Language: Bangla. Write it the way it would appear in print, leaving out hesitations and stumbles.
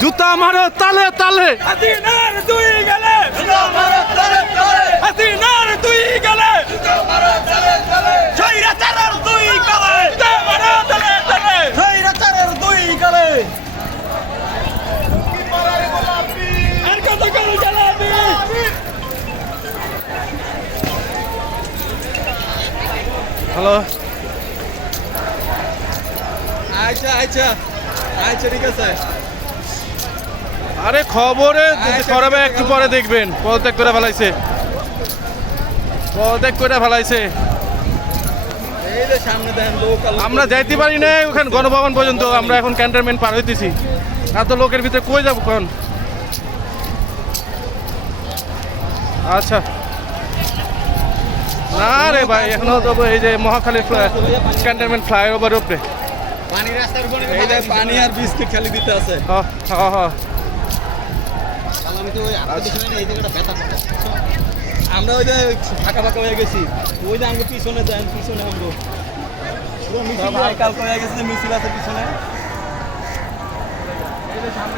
জুতা মারো তালে তালে, হাসিনার দুই গেলে হাসিনার দুই গেলে স্বৈরাচারের দুই গেলে স্বৈরাচারের দুই গেলে আর কত করে জ্বালাবি? হ্যালো, আচ্ছা আচ্ছা আচ্ছা ঠিক আছে। আরে খবরে খরাবে একটু পরে দেখবেন, পদত্যাগ করে ফেলাইছে, পদত্যাগ করে ফেলাইছে। এই যে সামনে দেখেন লোক আমরা যাইতে পারি না ওখানে গণভবন পর্যন্ত, আমরা এখন ক্যান্টনমেন্ট পার হইতেছি। এত লোকের ভিতরে কই যাবো কোন? আচ্ছা না রে ভাই, এখনো তো এই যে মহাখালী ক্যান্টনমেন্ট ফ্লাইওভার উপরে পানি রাস্তার উপরে এই যে পানি আর বিস্কিট খালি দিতে আছে। আমি তো ওই আপনাদের পিছনে এই জায়গাটা ব্যথা করে। আমরা ওই যে ফাঁকা ফাঁকা হয়ে গেছি, ওই যে আমাকে পিছনে যান, পিছনে আমরা পুরো মিছিল কাল হয়ে গেছে, মিছিল আছে পিছনে।